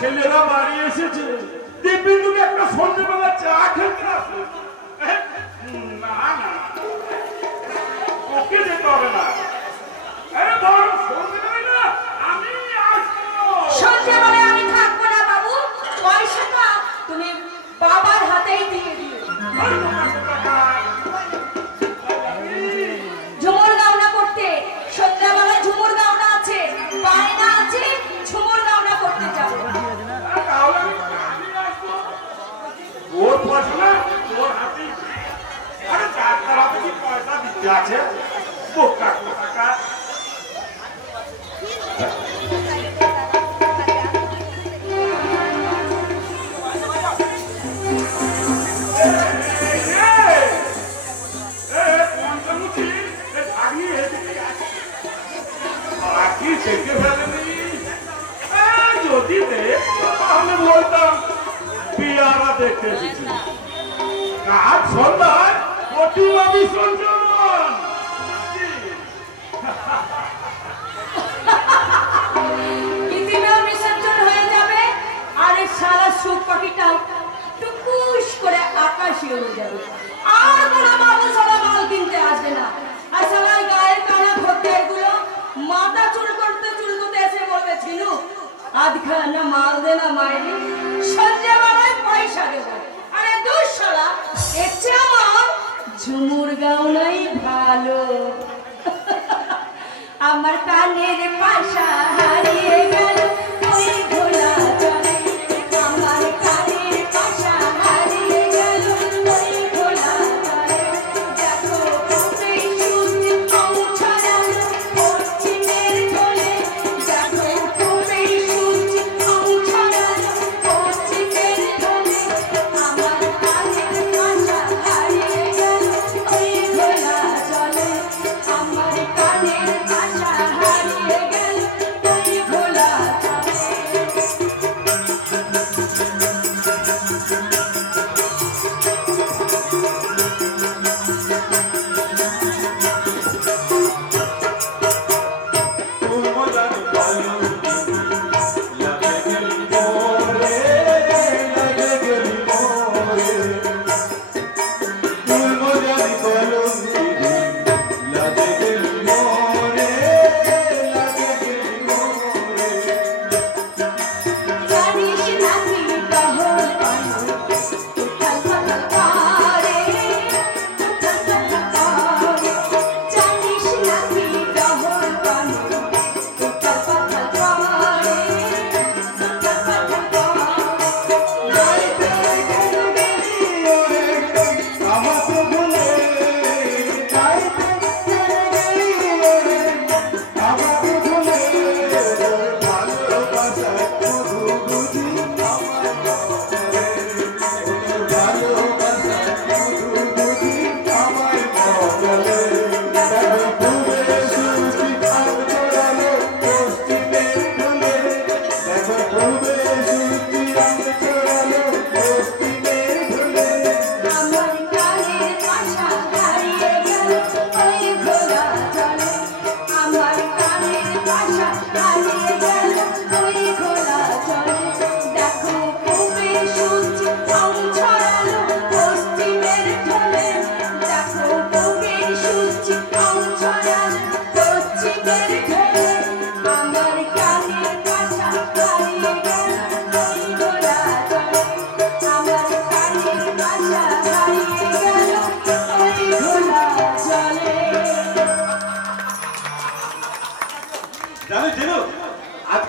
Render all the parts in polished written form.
ছেলেরা বাড়ি এসেছে, দিব্যি তুমি একটা সন্ধ্যেবেলা চা খেতে আসে। না না, ওকে যেতে হবে না। আরে বড় সন্ধ্যেবেলা আমি আসবো। সন্ধ্যেবেলা আমি থাকবো না বাবু, পয়সাটা তুমি বাবার হাতেই দিয়ে দিও। ঝুমুর গাওনা করতে, সন্ধ্যাবেলা ঝুমুর গাওনা আছে, বায়না আছে, ঝুমুর গাওনা করতে যাবো। ওর পয়সা ওর হাতে, আরে ডাক্তার হাতে কি পয়সা দিতে আছে? বোকা কোথাকার। যদি তাহলে বলতাম পিয়ারা দেখতে এসেছি। আজ সন্ধ্যায় প্রতিমা বিসর্জন। ইতিমেও বিসর্জন হয়ে যাবে, আর এই সারা সুখ পাখিটাও টুকুস করে আকাশে উড়ে যাবে। আর কোনো বাবু সারা মাল কিনতে আসবে না। আর সবাই গায়ের কানা খদ্দেরগুলো মাথা চুল করতে এসে বলবে, ছিনু আধখানা মাল দে না মাইরি, সন্ধ্যাবেলায় পয়সা দেবো। আরে দূর শালা, এর চেয়ে আমার ঝুমুর গাওনাই ভালো। আমার কানের পাশা হারিয়ে গেল ওই ঘোলা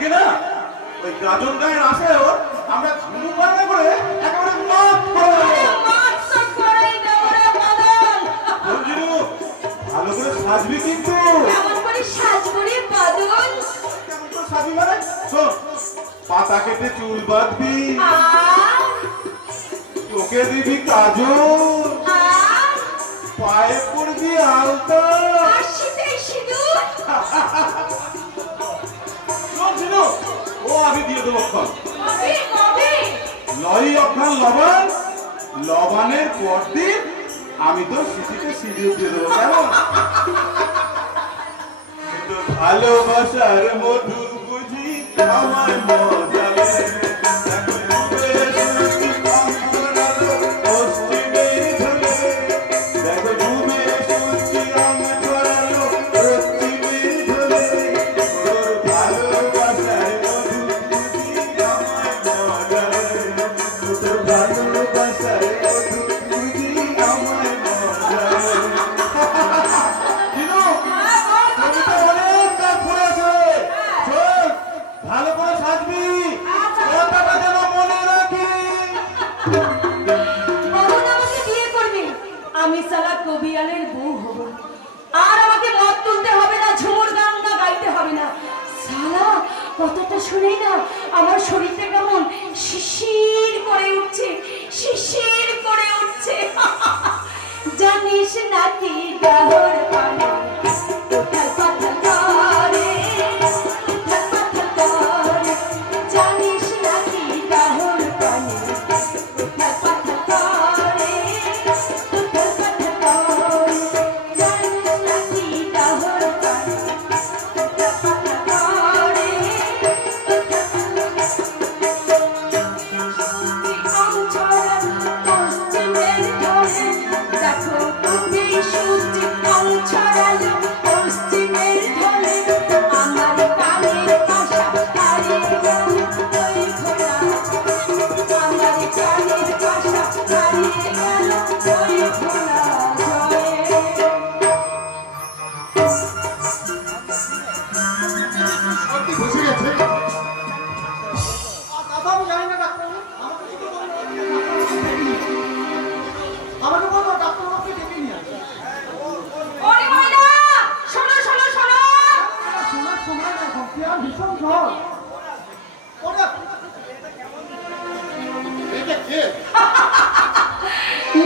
আজকে না ওই গাজন গায়ের আশায় ওর আমরা ঝুমু পাল্লা করে একেবারে মাত করে বলছিলু ভালো করে সাজবি কিন্তু কেমন করে সাজবো রে বাদল? কেমন করে সাজবি মানে শোন পাতা কেটে চুল বাঁধবি চোখে দিবি কাজল পায়ে পড়বি আলতা শুনছিলু ও আমি দিয়ে দেবো ক্ষণ লই অক্ষণ লবণ লবণের পরদিন আমি তো সিটিতে সিঁড়িও দিয়ে দেবো কেমন কিন্তু ভালোবাসার মধু বুঝি আমার মজা আমি সালা কবিয়ালের বউ হব আর আমাকে মদ তুলতে হবে না ঝুমুর গান না গাইতে হবে না সালা কথাটা শুনে না আমার শরীরটা কেমন শিশির করে উঠছে শিশির করে উঠছে জানিস নাকি ডাহর পানে কোথায় পাতা করে জানিস নাকি ডাহর পানে কোথায় পাতা করে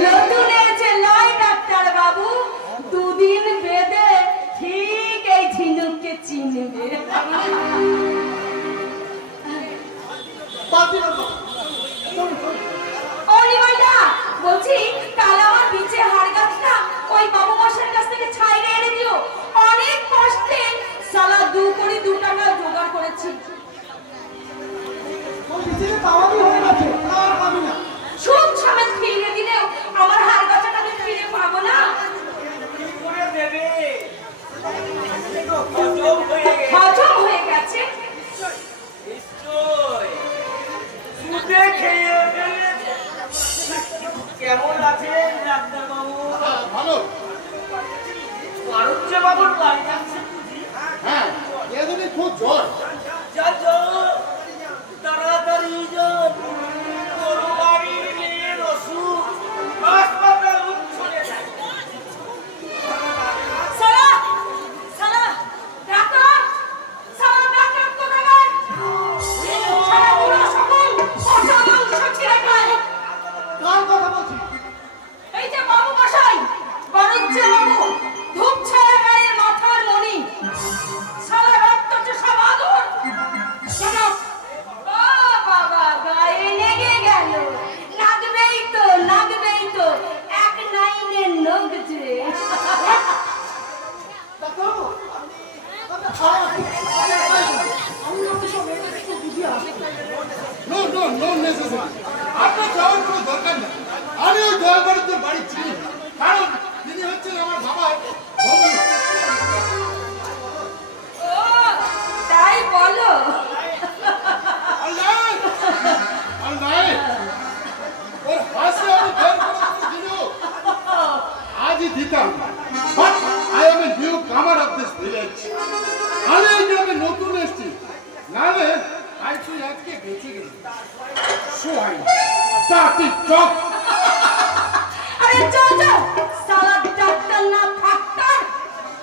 নতুন এসে নয় ডাক্তার বাবু দুদিন বেঁধে ঠিক এই ঝিনুককে চিনবে বলছি কাল আমার বিচে হাড় গাছটা ওই বাবু মশাইয়ের কাছ থেকে ছাইরে এনে দিও অনেক কষ্টে সালা 2 কোটি 2 টাকা জোগাড় করেছি সুদ সমেত ফিরে দিলেও আমার হাড় গাছটা আমি ফিরে পাবো না হজম হয়ে গেছে কেমন আছেন ডাক্তার বাবু? ভালো। বাড়ুজ্জে বাবুর বাড়ি যাচ্ছেন বুঝি? হ্যাঁ, এদিকে খুব জ্বর। তাড়াতাড়ি যান। গরু বাড়ির মেয়ের অসুখ হাসপাতাল উচ্ছলে যায়। সালা সালা ডাক্তার কোথায় গেল সালা পুরো সকল কত মাংস ছিঁড়ে খায় কার কথা বলছি? এই যে বাবু মশাই বাড়ুজ্জে বাবু ধূপ ছায়া গায়ের মাথার মণি সালা রক্ত চোষা বাদুর সালা বাবা গায়ে লেগে গেল লাগবেই তো এক নাইনে নগছে ডাক্তারবাবু, No necessary. আপনার যাওয়ার কোনো দরকার নেই। আমি ওই দয়াবাড়িতে বাড়ি চিনি, কারণ তিনি হচ্ছেন আমার বাবার বন্ধু। ও তাই বলো আল্লাহ, ওর হাসি আমি বের করে দিল। আজই দিতাম, but I am a new comer of this village. আমি এই গ্রামে নতুন এসেছি, নাহলে আর তুই আজকে বেঁচে গেলি সোয়াই তাতি চক আরে চল চল সালা ডাক্তার না ফাক্তার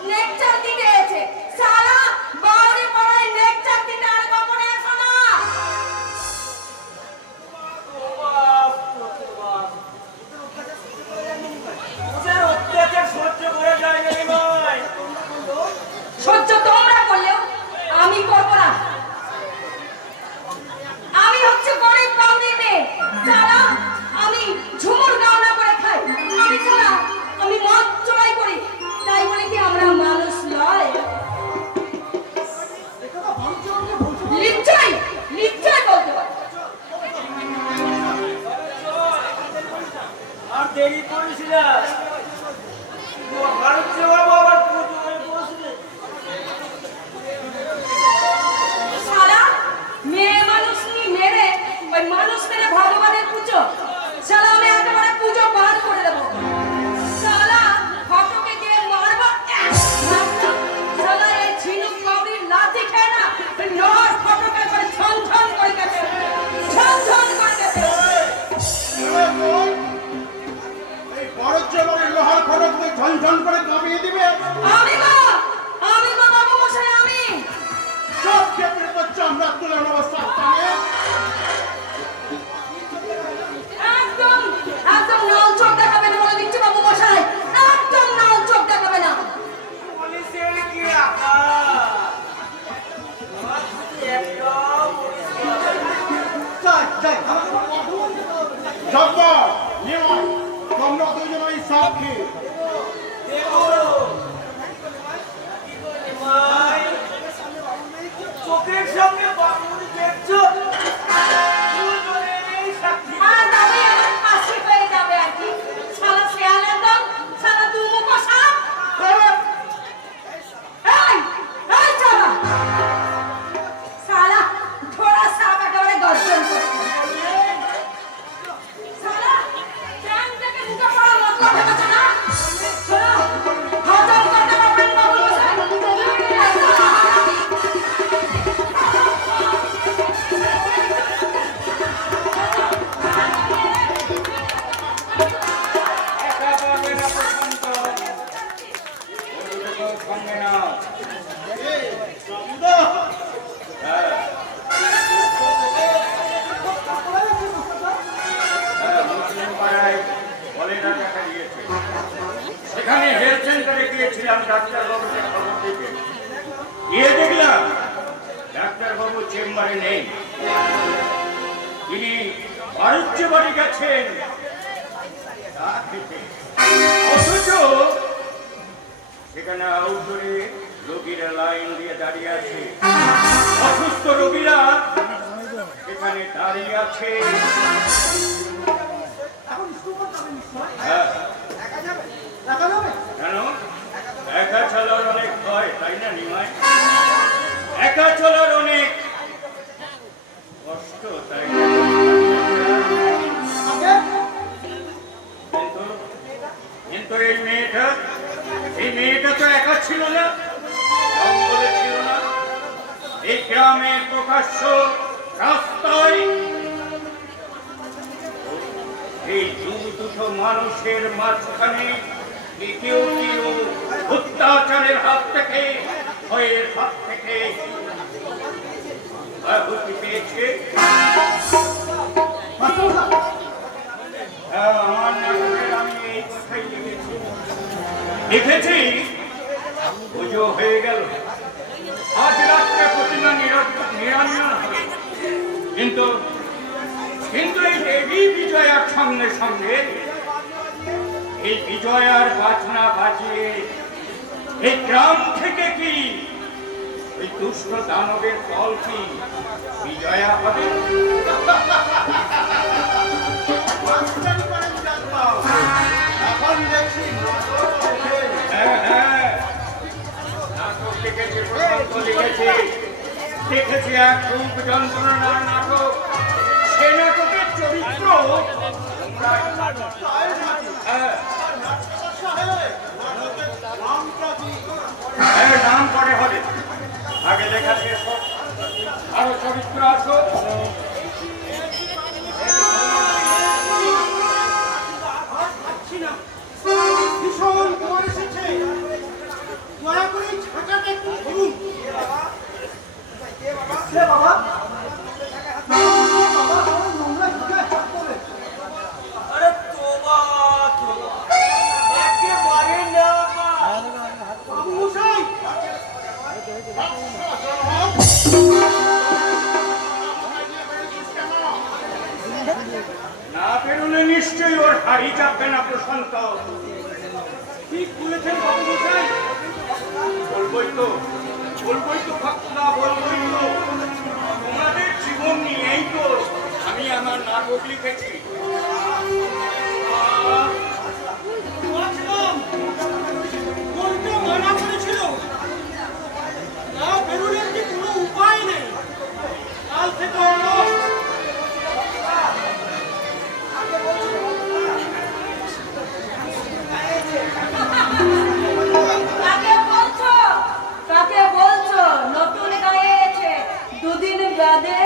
লেকচার দিতে এসে সালা বাউরি পড়ায় লেকচার দিতে আর কখনো এসো না ওদের অত্যাচার সহ্য করে যায় না রে ভাই। সহ্য তোমরা করলেও আমি করবো না আমি হচ্ছে গরিব বাউরি মেয়ে সালা আমি ঝুমুর গাওনা করে খাই আমি সালা আমি মদ চড়াই করি তাই বলে কি আমরা মানুষ নয় নিশ্চয় নিশ্চয় বলতে পারি আর দেরি করিস না। ভারত সেবাবু আবার পুজো হয়ে বসলে। সালা মেয়ে মানুষ নি মেরে ওই মানুষ মেরে ভগবানের পুজো সালা আমি একেবারে পুজো বাদ করে দেবো সালা ফটোকে গিয়ে মারবো সালা এই ঝিনুক বাউরির লাঠি খায় না ওই নর ফটোকে করে ঝন ঝন করে গেছে ঝন ঝন করে গেছে এই বড় জেবরের লোহার খড়ক তুই ঝনঝন করে কাঁপিয়ে দিবে আমি গো বাবু মশাই আমি সব ক্ষেত্রে তো চামড়া তুলে নেবো সাবধানে একদম একদম নাল চোখ দেখাবে না বলে দিচ্ছি বাবু মশাই একদম নাল চোখ দেখাবে না পুলিশের কি আকার? আমার প্রতি একদম জব্বর নিয়ম তোমরা দুজনই সাক্ষী দেখো। ভাই, চোখের সামনে বাবুর দেখছো? দুজনেই সাক্ষী। আর তবে আমার ফাঁসি হয়ে যাবে আর কি শালা শেয়ালের দল শালা দুমুখো সাপ এই শালা শালা ঘোড়া সাপ একেবারে গর্জন করছে শালা ট্যাঙ্ক থেকে মুখে পড়া মতলব ভেবেছে না শোনো হজম করতে পারবেন বাবু মশাই একা পারবে না প্রশান্ত। ওর সঙ্গে নাও। হ্যাঁ। হ্যাঁ, মুসলিম পাড়ায় কলেরা দেখা দিয়েছে। সেখানে হেলথ সেন্টারে গিয়েছিলাম ডাক্তারবাবুকে খবর দিতে। গিয়ে দেখলাম ডাক্তারবাবু চেম্বারে নেই, তিনি বাড়িতে বাড়ি গেছেন চা খেতে। অথচ সেখানে আউটডোরে রোগীরা লাইন দিয়ে দাঁড়িয়ে আছে, অসুস্থ রোগীরা সেখানে দাঁড়িয়ে আছে। হ্যাঁ। কেন? একা চলার অনেক ভয়, তাই না নিমাই? একা চলার অনেক কষ্ট, তাই না? কিন্তু এই মেয়েটা তো একা ছিল না, জঙ্গলে ছিল না, এই গ্রামের প্রকাশ্য রাস্তায় এই দুটো মানুষের মাঝখানে কেউ অত্যাচারের হাত থেকে, ভয়ের হাত থেকে আহুতি পেয়েছে। আমার নাটকের আমি এই কথাই লিখেছি। পুজো হয়ে গেল, আজ রাত্রে প্রতিমা নিরঞ্জন হবে। কিন্তু এই দেবী বিজয়ার সঙ্গে সঙ্গে এই বিজয়ার বাজনা বাজিয়ে এই গ্রাম থেকে কি ওই দুষ্ট দানবের ফল কি বিজয়া হবে? এখন দেখছি হ্যাঁ, নাটক লিখেছি, প্রবন্ধ লিখেছি, দেখেছি এক রূপ যন্ত্রণার নাটক। সে নাটকের চরিত্র নাম পরে হবে, আগে লেখা শেষ হোক। আরো চরিত্র আসো। ভীষণ জ্বর এসেছে, দয়া করে এই ছাঁটাটা একটু ধরুন। কে বাবা? আরে তোবা তোবা, একেবারে না বাবু মশাই। না বেরোলে নিশ্চয়ই ওর হাড়ি চাপবে না প্রশান্ত। ঠিক বলেছেন বাবু মশাই। বলবই তো ভক্তরা, বলবই তো। তোমাদের জীবন নিয়েই তো আমি আমার নাটক লিখেছি। বাঁচলাম, বলতে মানা করেছিল, না বেরোলে কি কোনো উপায় নেই। কাল থেকে হলো কাকে বলছো নতুন গায়ে এসে দুদিন বাদে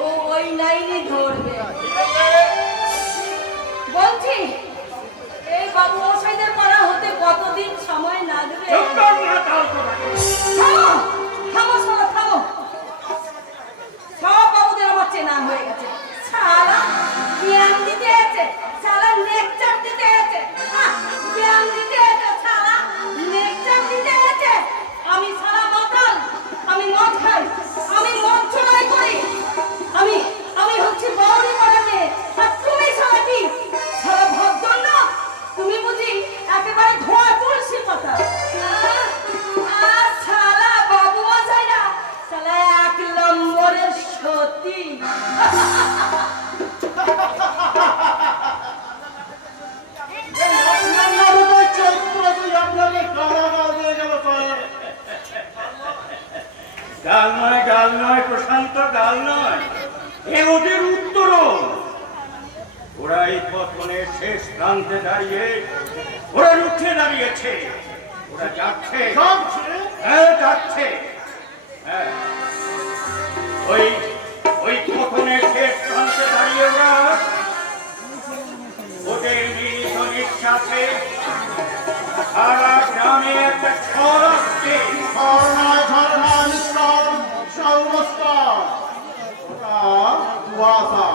ও ওই লাইনে ধরবে। বলছি এই বাবু মশাইদের করা হতে কতদিন সময় লাগবে? থামো থামো শালা, থামো। সব বাবুদের আমার চেনা হয়ে গেছে। শালা জ্ঞান দিতে এসে, শালা লেকচার দিতে এসে, জ্ঞান দিতে এসে, শালা লেকচার দিতে এসে। আমি শালা মাতাল, আমি মদ খাই, আমি মদ চড়াই করি, আমি আমি হচ্ছে বাউরি পাড়া মেয়ে। আর তুমি শালা কি? শালা ভদ্র না? তুমি বুঝি একেবারে ধোয়া তুলসী পাতা। শালা বাবু মশাই না, শালা এক নম্বরের সতী। গাল নয় প্রশান্ত, গাল নয়, এ ওদের উত্তরণ। ওরা এই পথনের শেষ প্রান্তে দাঁড়িয়ে, ওরা রুখে দাঁড়িয়েছে, ওরা যাচ্ছে। হ্যাঁ যাচ্ছে, হ্যাঁ। ওই পথনের শেষ প্রান্তে দাঁড়িয়ে ওরা ওদের মিলিত নিঃশ্বাসে সারা গ্রামে একটা ঝড় আসছে। কুয়াশা,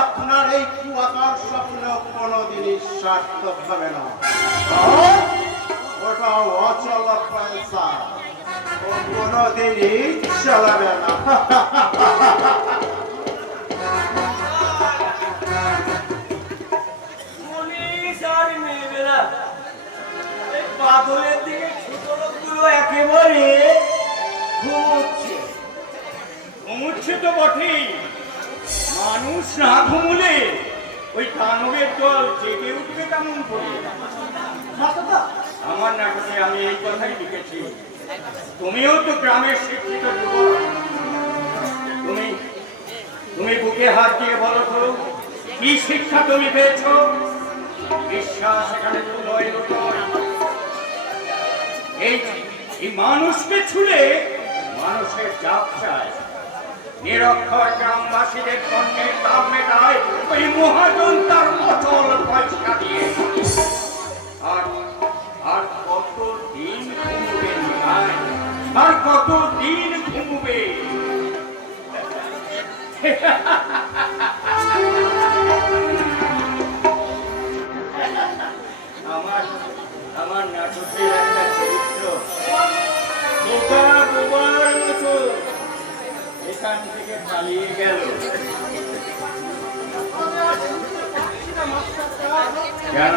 আপনার এই কুয়াকার স্বপ্ন কোনদিনই সার্থক হবে না। ওটা অচল পয়সা, ও কোনদিনই চলাবে না। পুলিশ আর মেয়েবেলা এই বাদলের দিকে ছোট লোকগুলো একেবারে ঘুমোচ্ছে। ঘুমুচ্ছে তো বটেই, মানুষ না ঘুমুলে ওই দানবের দল জেগে উঠবে কেমন করে? আমার নাটকে আমি এই কথাই লিখেছি। তুমিও তো গ্রামের শিক্ষিত যুবক, তুমি বুকে হাত দিয়ে বলো তো, কি শিক্ষা তুমি পেয়েছ? বিশ্বাস এখানে তুলোয় নয়। এই মানুষকে ছুলে মানুষের জাপ চায়। নিরক্ষর গ্রামবাসীদের পণ্যের দাম মেটায় ওই মহাজন তার অচল পয়সা দিয়ে। আর কত দিন ঘুমবে ভাই, আর কত দিন ঘুমবে? আমার নাটকের একটা চরিত্র বোকা বোবার মতো এখান থেকে পালিয়ে গেল। কেন?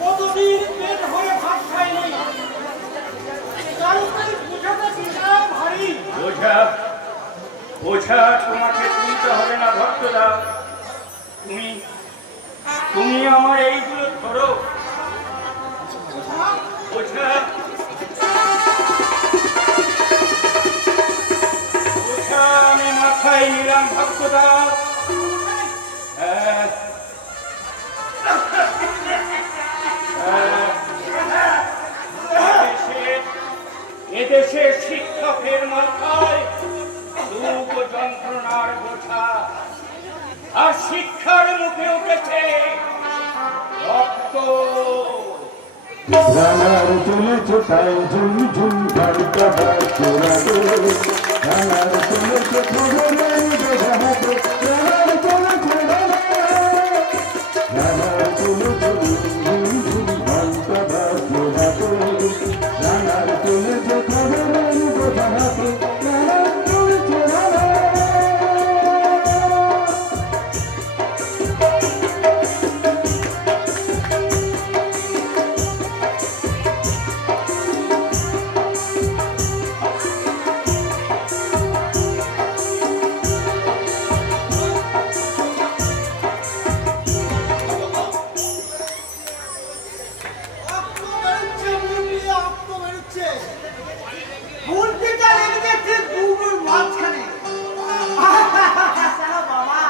কতদিন পেট হয়ে ভাত খাইনি, তার উপরে বোঝাটা বিশাল ভারী। বোঝা তোমাকে তুলতে হবে না ভক্তদা। তুমি আমার এইগুলো ধরো। বোঝা আমি মাথায় নিলাম ভক্তদা। এদেশে শিক্ষকের মাথায় দুঃখ যন্ত্রণার বোঝা, আর শিক্ষার মুখে উঠেছে রক্ত। রানার চলে ছোটাই ঝুম ঝুম ঝাড়কা চোরাতে রানার চলে ছোটাই বোঝাতে রানার চলে ছোটাতে রানার চলে ঝুম ঝুম ঝাড়কা চোরাতে রানার চলে ছোটাই বোঝাতে রানার চলে ছোটাতে রক্ত বেরোচ্ছে, মুখ দিয়ে রক্ত বেরোচ্ছে। মূর্তিটা লেগে যাচ্ছে বুকের মাঝখানে। শালা বাবা,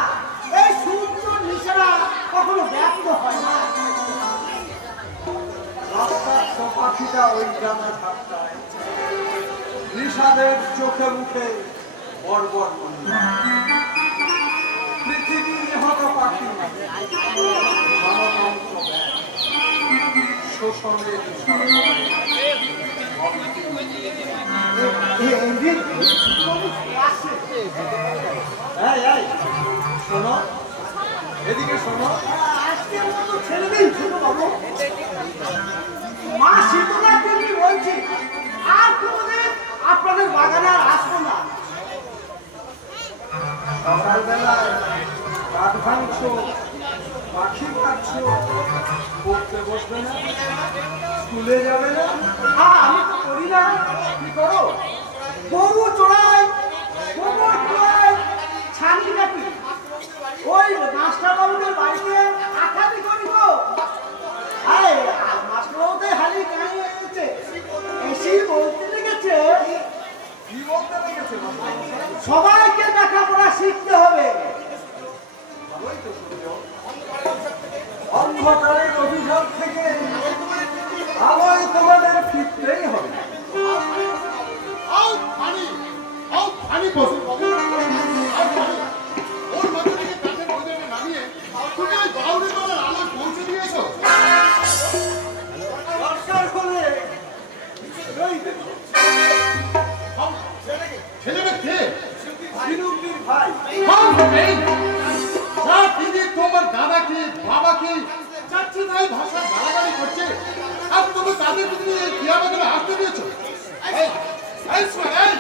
এই সূর্য নিশারা কখনো ব্যক্ত হয় না। রক্তাক্ত পাখিটা ওই গ্রামে থাকতায় নিষাদের চোখে মুখে বর্বর করল। পৃথিবী নিহত পাখি গণতন্ত্র ব্যাগ শোষণের এই এই শোনো, এদিকে শোনো। আজকের মতো ছেড়ে দিন ছোট বাবু। মা শীতলার জন্য বলছি, আর কোনোদিন আপনাদের বাগানে আর আসবো না। সকালবেলায় কাঠ ভাঙছো, পাখি কাটছো, পড়তে বসবে না, স্কুলে যাবে না। আমি তো করি না, কি করো? গরু চড়াই, গোবর চড়াই, ছানি কাটি। ওই মাস্টার বাবুদের বাড়িতে আঠামি করি গো। আরে মাস্টার বাবুদের হালি কাহিনী এনেছে, এসে বলতে লেগেছে কি বলতে লেগেছে? সবাইকে লেখাপড়া শিখতে হবে। ভালোই তো শুনছো। অন্ধকারের অভিশাপ থেকে আলোয় তোমাদের ফিরতেই হবে। আউট ফানি, আউট ফানি বসে বাবু। Out funny. ওর মাথাটিকে কাঠের বোঝাতে নামিয়ে তুমি ওই বাউরি কলার আলোয় পৌঁছে দিয়েছো। দরকার হলে ছেলেটা কে? ঝিনুকদির ভাই। যা দিদি তোমার দাদাকে বাবাকে চাচ্ছি তাই ভাষা গালাগালি করছে, আর তুমি তাদের ভিতরে এই ক্রিয়া বাগানে আসতে দিয়েছো। এই, এই শোন, এই।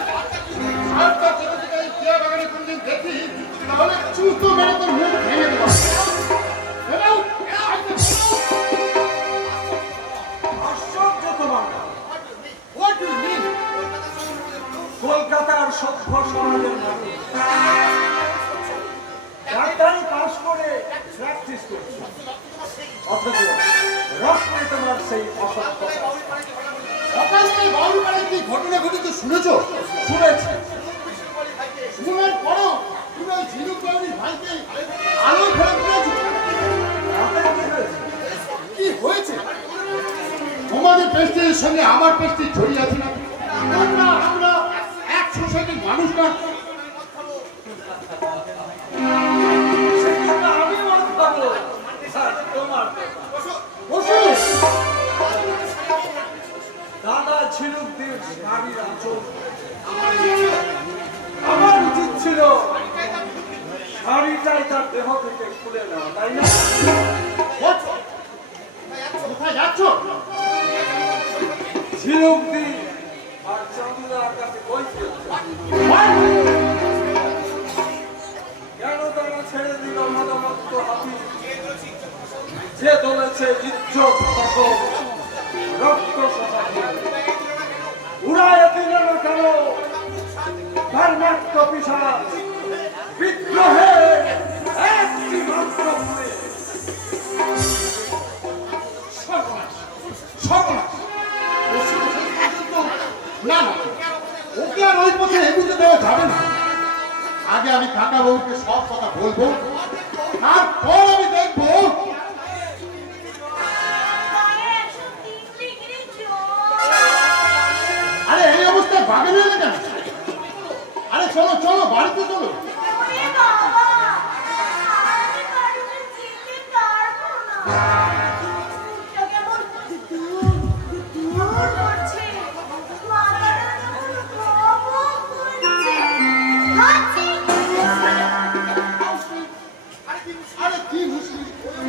আর তার ছেলে থেকে এই ক্রিয়া বাগানে কোনদিন দেখি, তাহলে চুতো মেরে তোর মুখ ভেঙে দেবো। বেরাও, আজকে বেরাও। আশ্চর্য তোমার। What do you mean? কলকাতার সভ্য সমাজের মানুষ ডাক্তারি পাস করে প্র্যাকটিস করছে, অথচ রক্তে তোমার সেই অসভ্যতা। সকালে বাউরি পাড়ায় কি ঘটনা ঘটেছে শুনেছো? শুনেছি, শোনার পরও তুমি ওই ঝিনুক বাউরির ভাইকে আলো ফেরত দিয়েছো। তাতে কি হয়েছে? কি হয়েছে? তোমাদের পেস্টির সঙ্গে আমার পেস্টি জড়িয়ে আছে না? আমরা এক সোসাইটির মানুষ না। সেটা আমি মনে পাবো তোমার বসো। দাদা ঝিনুকদির নারীর আচল আমার উচিত ছিল শাড়িটাই তার দেহ থেকে খুলে নেওয়া, তাই না? What? কোথায় যাচ্ছ? ঝিনুকদি আর চাঁদুদার কাছে বই ফেলছে। কেন তারা ছেড়ে দিল মদমত্ত হাতি, যে দলেছে ইজ্জত ফসল রক্ত সহায়, উড়ায় দিল না কেন ধর্মাত্ম পিশাচ বিদ্রোহে একটি মাত্র ভুলে। সর্বনাশ, সর্বনাশ। না না, ওকে আর ওই পথে এগুতে দেওয়া যাবে না। আগে আমি কাকা বাবুকে সব কথা বলবো, তারপর আমি দেখবো। আরে এই অবস্থা বাগানে এলে কেন? আরে চলো চলো, বাড়িতে চলো। ওরে বাবা, আমি বাড়িতে যেতে পারবো না। মুখটা কেমন দুর করছে, মাথাটা কেমন গম করছে। হাঁচি। আরে কি মুশকিল,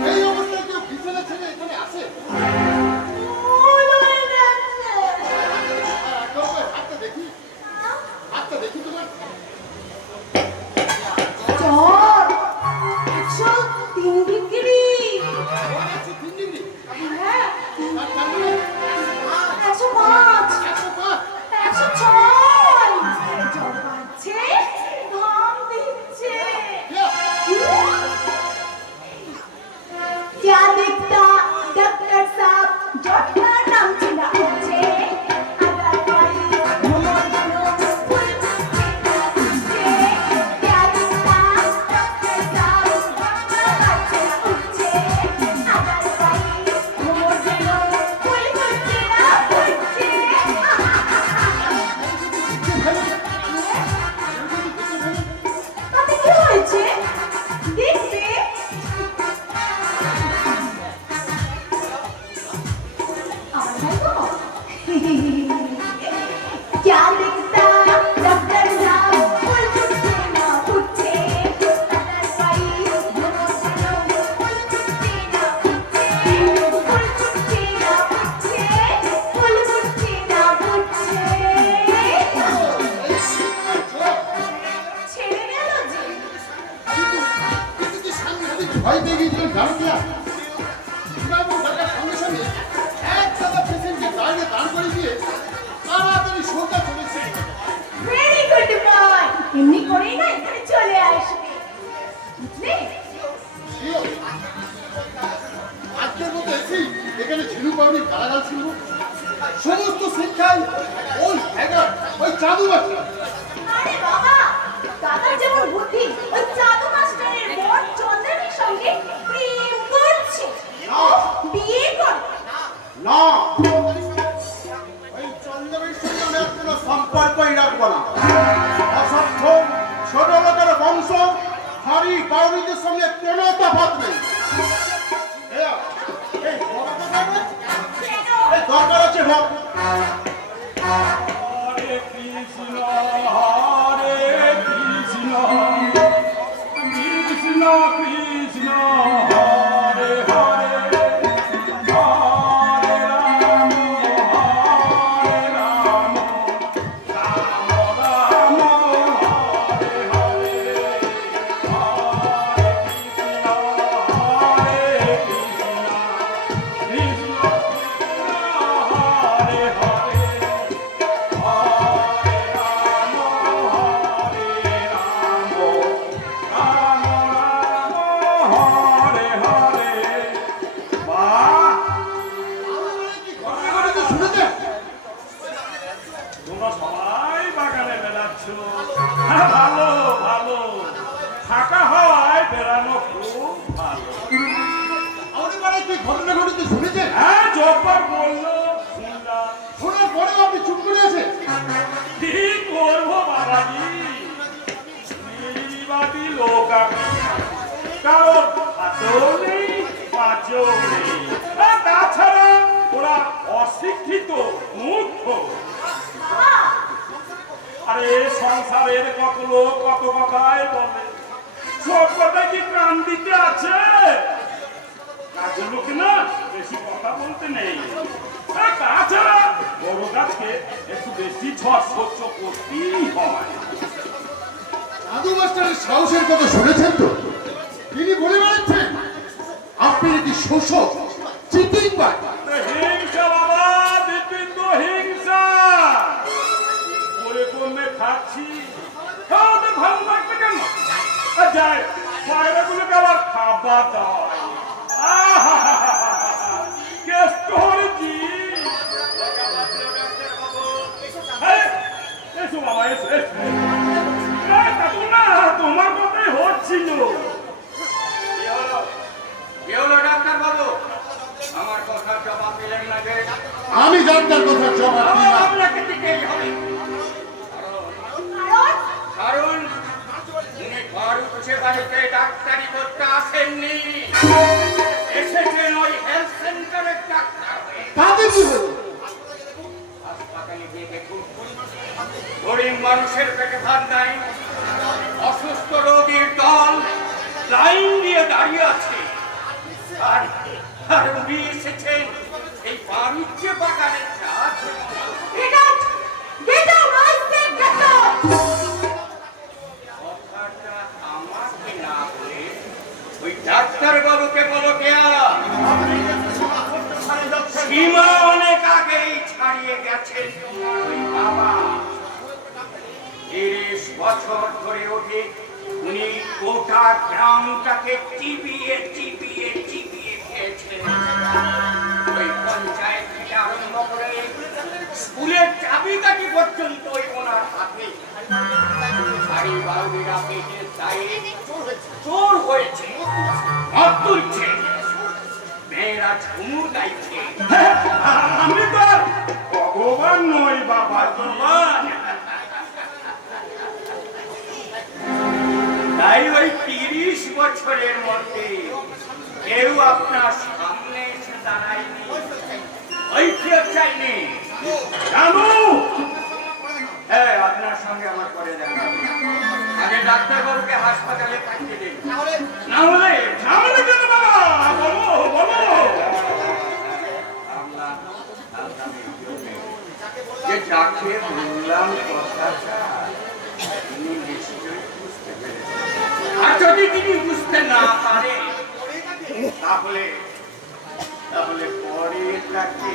এই অবস্থায় কেউ বিছানা ছেড়ে এখানে আসে? ভুল হয়ে যাচ্ছে। হাতটা দেখি, হাতটা দেখি তোমার। চল, 103 ডিগ্রি। 3 ডিগ্রি। হ্যাঁ, আর তার মানে 105, 105। 106। জল বাড়ছে, ঘাম দিচ্ছে। क्या दिखता डॉक्टर साहब डॉक्टर नाम चिना मुझे अगर कोई घुमो घुमो फुल मुझे क्या दिखता डॉक्टर साहब डॉक्टर चिना मुझे अगर कोई घुमो घुमो फुल मुझे তাতে কি হয়েছে দেখবে क्या दिखता डॉक्टर साहब फुल मुझे ना पूछे अगर कोई घुमो घुमो फुल मुझे ना पूछे फुल मुझे ना पूछे फुल मुझे ना पूछे ছেড়ে গেল যে কিন্তু সাংঘাতিক ভয় পেয়ে গিয়েছিল জানো কি? বাবু ঢাকার সঙ্গে সঙ্গে এক দাদা পেশেন্টকে বাইরে দাঁড় করে দিয়ে তাড়াতাড়ি সোজা চলেছে। ভেরি গুড বয় এমনি করেই না এখানে চলে আসবে বুঝলে আজকের মতো এসি এখানে ঝিনু পাউনি গালাগাল ছিল, সমস্ত শিক্ষায় ওই হ্যাগার, ওই চাঁদু বাচ্চা। আরে বাবা দাদার যেমন বুদ্ধি ওই জাদু মাস্টারের বর চন্দ্রের সঙ্গে প্রেম করছে ও বিয়ে করবে না, ওই চন্দ্রের সঙ্গে আমি আর কোনো সম্পর্কই রাখবো না। অসভ্য ছোট লোকের বংশ হারি বাউরিদের সঙ্গে কোনো তফাৎ নেই। এই বড়টা যাবে? এই দরকার আছে ভোগ। হরে কৃষ্ণ হরে কৃষ্ণ কৃষ্ণ কৃষ্ণ হরে হরে হরে রাম হরে রাম রাম রাম হরে হরে হরে কৃষ্ণ হরে কৃষ্ণ কৃষ্ণ কৃষ্ণ হরে হরে শুনেছেন? তোমরা সবাই বাগানে বেড়াচ্ছ। হ্যাঁ, ভালো ভালো, ফাঁকা হওয়ায় বেড়ানো খুব ভালো। আমাদের পাড়ায় কি ঘটনা ঘটেছে শুনেছেন? হ্যাঁ, জব্বার বললো শুনলাম। শোনার পরেও আপনি চুপ করে আছেন। কি করবো বাবাজি, নির্বাচী লোক আমি, কারণ হাতেও নেই পাঁচও নেই। আর তাছাড়া ওরা অশিক্ষিত মূর্খ। আরে সংসারের কত লোক কত কথাই বলে, সব কথা কি কান দিতে আছে? কাজের লোক না বেশি কথা বলতে নেই। আর তাছাড়া বড় গাছকে একটু বেশি ঝড় সহ্য করতেই হয়। চাঁদু মাস্টারের সাহসের কথা শুনেছেন তো? তিনি বলে বেড়াচ্ছেন আপনি নাকি শোষক, চিটিংবাজ। হিংসা বাবা, বিভিন্ন হিংসা করে কমে খাচ্ছি, খাওয়াতে ভালো লাগবে কেন? আর যায় পায়রাগুলোকে আবার খাবার দাও। কেষ্ট হরেছি। এসো বাবা এসো এসো। কাকু না তোমার কথাই হচ্ছিল। কি হলো ডাক্তার বাবু, আমার কথার জবাব দিলেন না যে? আমি ডাক্তার কথা জবাব দিলাম। আপনাকে দিতেই হবে। গরিব মানুষের পেটে ভাত নাই, অসুস্থ রোগীর দল লাইন দিয়ে দাঁড়িয়ে আছে, আর আর উনি এসেছেন এই বাণিজ্য বাগানের চা খেতে। Get out! Get out! I said get out! কথাটা আমাকে না বলে ওই ডাক্তার বাবুকে বলো কেয়া। সীমা অনেক আগেই ছাড়িয়ে গেছেন ওই বাবা। 30 বছর ধরে ওঠে উনি গোটা গ্রামটাকে চিবিয়ে চিবিয়ে চিবিয়ে খেয়েছেন। ওই পঞ্চায়েত থেকে আরম্ভ করে স্কুলের চাবিকাঠি পর্যন্ত ওই ওনার হাতে। বাড়ি বাড়িরা পেটের দায়ে চোর হয়েছে, মদ তুলছে, মেয়েরা ঝুমুর গাইছে। আমি তো আর ভগবান নই বাবা, ভগবান। তাই ওই 30 বছরের মধ্যে কেউ আপনার সামনে এসে দাঁড়ায়নি, ওই কেউ চাইনি। জানু, হ্যাঁ, আপনার সঙ্গে আমার পরে দেখা হবে। আগে ডাক্তারবাবুকে হাসপাতালে পাঠিয়ে দিন। না হলে কেন বাবা, বলো বলো। যে যাকে বললাম কথাটা তিনি নিশ্চয়ই বুঝতে পেরেছেন। আর যদি তিনি বুঝতে না পারে তাহলে পরে তাকে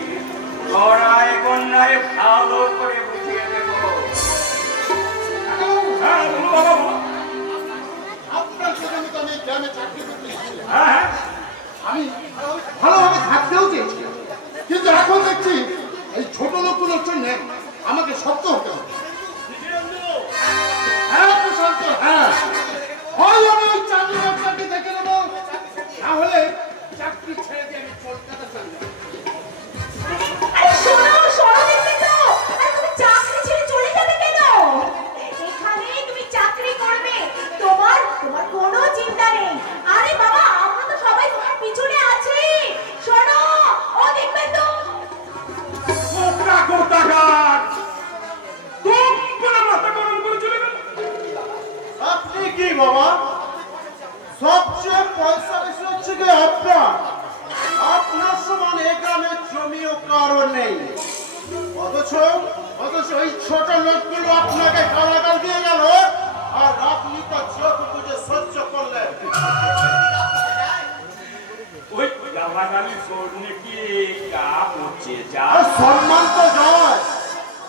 গড়ায় গন্যায় ভালো করে বুঝিয়ে দেব। হ্যাঁ, বলো বাবা, বলো। আপনার জন্য তো আমি গ্রামে চাকরি করতে এসেছিলাম। হ্যাঁ, আমি ভালোভাবে থাকতেও চেয়েছিলাম, কিন্তু এখন দেখছি এই ছোট লোকগুলোর জন্য আমাকে শক্ত হতে হবে। হ্যাঁ প্রশান্ত, হ্যাঁ, হয় আমি ওই চাকরি বাকরি দেখে নেবো, তাহলে চাকরি ছেড়ে দিয়ে আমি কলকাতা চলে যাবো। আরে শোনো, শোনো দেখবে তো? আরে তুমি চাকরি ছেড়ে চলে যাবে কেন? এখানে তুমি চাকরি করবে, তোমার কোনো চিন্তা নেই। আরে বাবা, আমরা তো সবাই তোমার পিছনে আছি। শোনো, ও দেখবে তো? আপনি কি বাবা, সবচেয়ে পয়সা বেশি হচ্ছে কি আপনার সমান এ গ্রামের জমিও কারো নেই, অথচ ওই ছোট লোকগুলো আপনাকে গালাগাল দিয়ে গেল, আর আপনি তো চোখ বুঝে সহ্য করলেন। ওই গালাগালি শোনে কি কাপ হচ্ছে যা আর সম্মান তো যায়।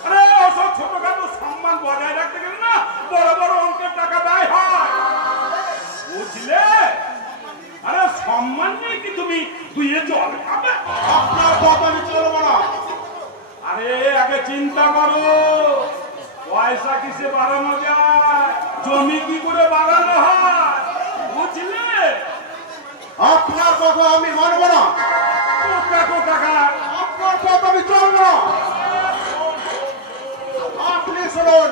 আরে ওসব ছোটখাটো সম্মান বজায় রাখতে গেলে না বড় বড় অঙ্কের টাকা ব্যয় হয়, বুঝলে? আরে সম্মান নিয়ে কি তুমি দুইয়ে জল খাবে? আপনার কথা আমি চলবো না। আরে আগে চিন্তা করো, পয়সা কিসে বাড়ানো যায়, জমি কি করে বাড়ানো হয়, বুঝলে? আপনার কথা আমি মানবো না। টাকা আপনার কথা আমি চলবো না। আপনি শুনুন,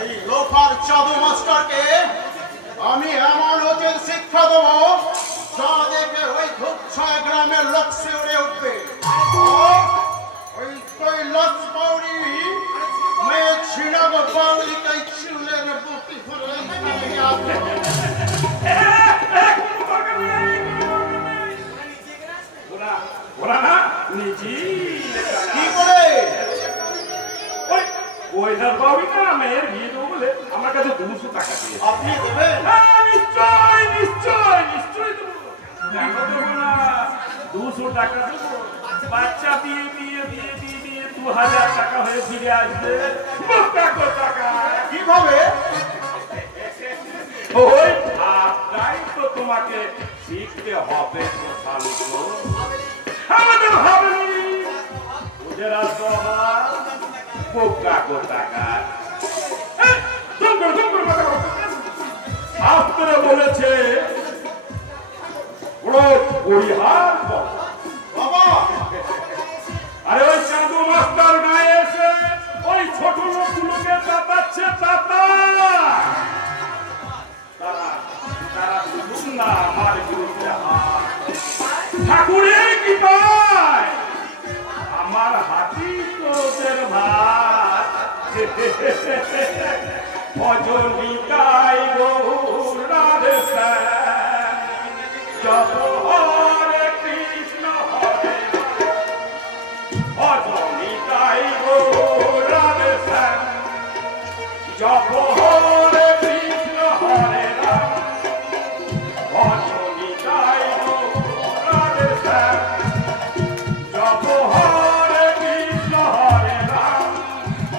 এই লোফার চাদু মাস্টারকে আমি এমন ওদের শিক্ষা দেবো যা দেখে ওই ধূপছায়া গ্রামের লোক শিউরে উঠবে। আর ওই কৈলাস বাউরি মেয়ে ছিড়াব বাউরিকে চুলের বুটি ফুলে ওরা না নিজে কি করে ওই ওইটার পাবি না মেয়ের বিয়ে দেবো বলে আমার কাছে 200 টাকা দিয়ে আপনি দেবেন? হ্যাঁ, নিশ্চয় নিশ্চয় নিশ্চয় দেবো, কেন দেবো না? 200 টাকা দেবো, বাচ্চা দিয়ে 2000 টাকা হয়ে ফিরে আসবে। টাকা কিভাবে? ওই ভাবটাই তো তোমাকে শিখতে হবে। আমাদের ভাবেনি ওদের আসতে টাকা শাস্ত্রে বলেছে পরিহার কর। বাবা, আরে ওই চাঁদু মাস্টার গায়ে এসে ওই ছোট লোকগুলোকে তাতাচ্ছে তাতা। তারা শুনুন না আমার বিরুদ্ধে হাত। ঠাকুরের কি পায় আমার হাতি তো ওদের ভাই। ভজনিতাই গৌর রাধে শ্যাম জপ হরে কৃষ্ণ হরে ভজনিতাই গৌর রাধে শ্যাম জপ হরে কৃষ্ণ হরে রাম ভজনিতাই গৌর রাধে শ্যাম জপ হরে কৃষ্ণ হরে রাম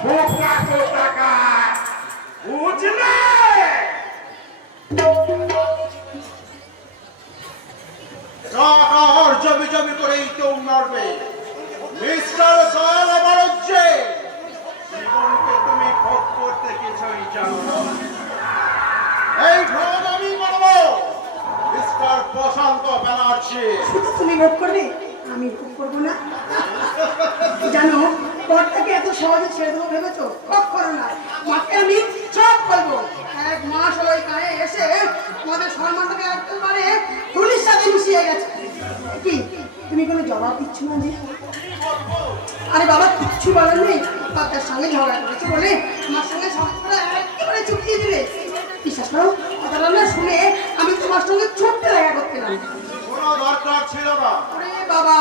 বোকা কোথাকা বুঝলে টাকার জমি জমি করেই কেউ মারবে মিস্টার দয়াল বাড়ছে জীবনকে তুমি ভোগ করতে কিছুই জানো না এই ভোগ আমি করবো মিস্টার প্রশান্ত ব্যানার্জি শুধু তুমি ভোগ করবে আমি ভোগ করবো না জানো পরটাকে এত সহজে ছেড়ে দেবো ভেবেছো কখনো না মাকে আমি সব করবো 1 মাস ওই গায়ে এসে আমাদের সম্মানটাকে একেবারে পুলিশ সাথে মিশিয়ে গেছে কি তুমি কোনো জবাব দিচ্ছ না যে আরে বাবা কিচ্ছু বলার নেই তার সঙ্গে ঝগড়া করেছে বলে আমার সঙ্গে সম্পর্কটা একেবারে চুকিয়ে দিলে বিশ্বাস করো কথাটা না শুনে আমি তোমার সঙ্গে ছোট্ট দেখা করতে না কোনো দরকার ছিল না আরে বাবা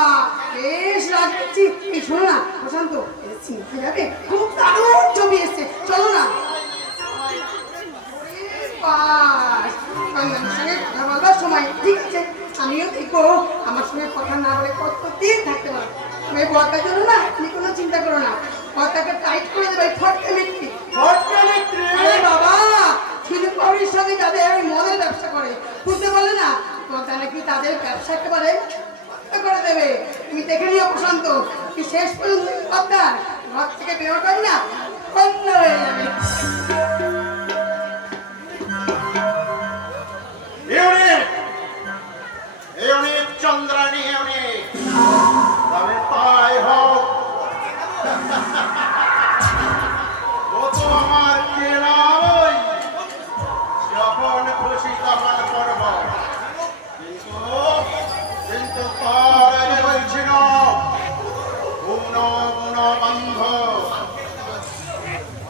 বেশ রাগ করছি এই শোনো না প্রশান্ত চিনতে যাবে খুব দারুণ ছবি এসছে চলো না বাস কান্নার সঙ্গে কথা বলবার সময় ঠিক আছে আমিও দেখো আমার সঙ্গে কথা না বলে কতদিন থাকতে পারো আমি বরটার জন্য না তুমি কোনো চিন্তা করো না বরটাকে টাইট করে দেবে ফটকে মিটকি আরে বাবা শুধু পরের সঙ্গে যাদের ওই মদের ব্যবসা করে বুঝতে পারলে না কথা নাকি তাদের ব্যবসা একেবারে করে দেবে তুমি দেখে নিও প্রশান্ত কি শেষ পর্যন্ত আপনার ঘর থেকে বেরোটাই না বন্ধ হয়ে যাবে অনেক চন্দ্রানী অনেক তবে তাই হোক ও তো আমার কেনা ওই যখন খুশি তখন করব কিন্তু তার আগে বলছিল গুণ গুণ বন্ধ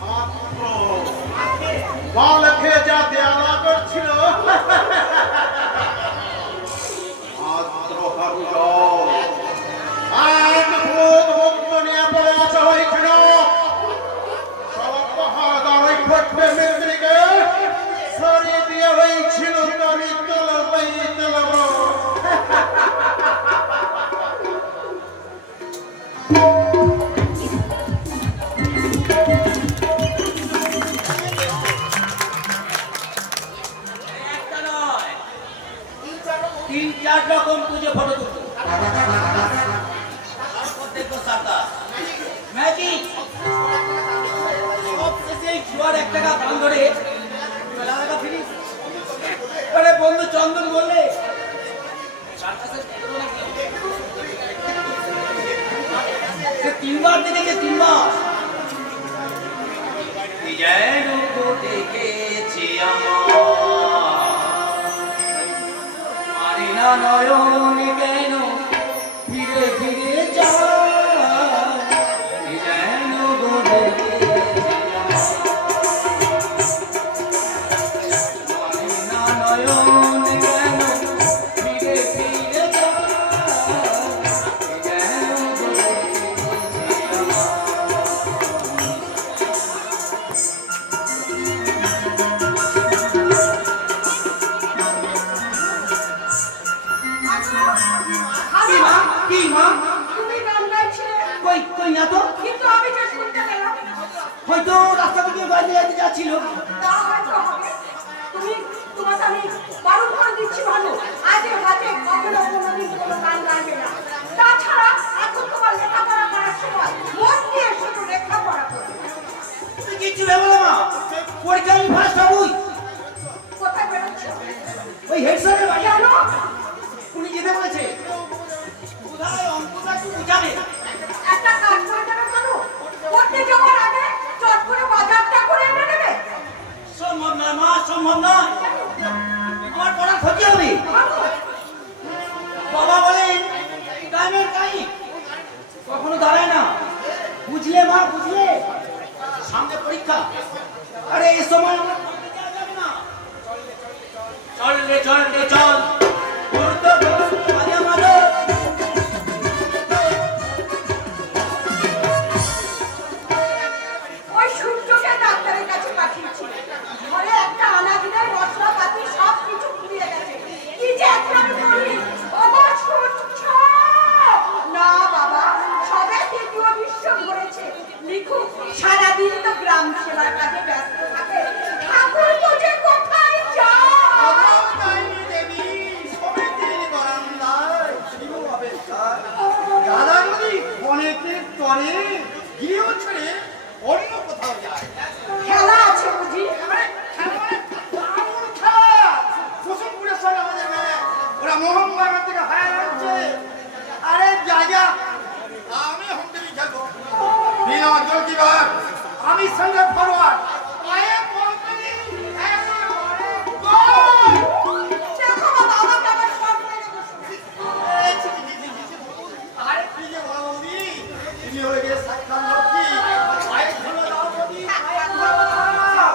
মাত্র বল খেয়ে যা দেওয়া করছিল মাত্র হারুজল এক ভূত মুক্ত নিয়ে পড়ে আছে ওইখানে সব পাহাড়দার ওই ফটবে মেদিনীকে সরিয়ে দিয়ে হয়েছিল তরি তলবই তলব একটা নয়, 3-4 রকম পুজো ফটো তুলতো তারপর দেখবো সার্কাস ম্যাজিক সব শেষে এই জুয়ার 1 টাকা দাম ধরে মেলা দেখা ফিনিশ এবারে বন্ধু চন্দন বললে সার্কাসের কত নাকি? সে 3 বার দেখেছে 3 বার যেন তো দেখেছি মারিনা নয়ন কেন ফিরে ফিরে যায় যেন তো দেখেছি মারিনা নয়ন কেন ফিরে ফিরে যায় যেন তো কি মা কি মা তুমি গান গাইছিলে কই কই না তো কিন্তু আমি যে শুনতে পেলাম হয়তো রাস্তা থেকে বাইরে যেতে যাচ্ছিল তা হয়তো হবে তুমি তোমাকে আমি বারণ করে দিচ্ছি ভালো আজের হাতে কখনো কোনোদিন কোনো গান গাইবে না তাছাড়া এখন তোমার লেখাপড়া করার সময় মন দিয়ে শুধু লেখাপড়া করবে তুই কিচ্ছু ভেবো না মা পরীক্ষা আমি ফার্স্ট হবই কোথায় বেরোচ্ছ ওই হেড স্যারের বাড়ি জানো উনি যেতে বলেছে কোথায় অঙ্কটা একটু বুঝাবে একটা কাজ করে দেবে ভালো পড়তে যাওয়ার আগে চট করে বাজারটা করে এনে দেবে সম্ভব নয় মা সম্ভব নয় আমার পড়ার ক্ষতি হবে ভালো বাবা বলেন টাইমের টাইম কখনো দাঁড়ায় না বুঝলে মা বুঝলে সামনে পরীক্ষা। আরে এই সময় আমরা পড়তে যাওয়া যাবে না। চল রে চল রে চল, ঘুরতে ঘুরতে মাঝে মাঝে। ওই সূর্যকে ডাক্তারের কাছে পাঠিয়েছি, ঘরে একটা আনাদিনের মশলাপাতি সব কিছু ফুরিয়ে গেছে। কি যে এখন আমি করি? ওগো সূর্য! না বাবা, সবে তৃতীয় বিশ্ব ধরেছে। লিখুক, সারাদিন তো গ্রাম সেবার কাজে ব্যস্ত থাকে। ঠাকুর পুজো কোথায় যায়? দাদা নদী অনেকের তরে গৃহ ছেড়ে অন্য কোথাও যায়। খেলা আছে বুঝি? কুসুমপুরের সঙ্গে আমাদের মেয়ে, ওরা মোহনবাগান থেকে হায়ার হচ্ছে। আরে জায়গা আমি হোম টেবিল খেলবো, বিনা জলকিবার আমি সঙ্গে ফরওয়ার্ড। দেখো বাবা, আমাকে আবার শর্ট মেরে বসো। আরে কি যে বলো বৌদি, তুমি হয়ে গেলে সাক্ষাৎ লক্ষ্মী। পায়ে ধরো দাও বৌদি, পায়ে ধরো দাও।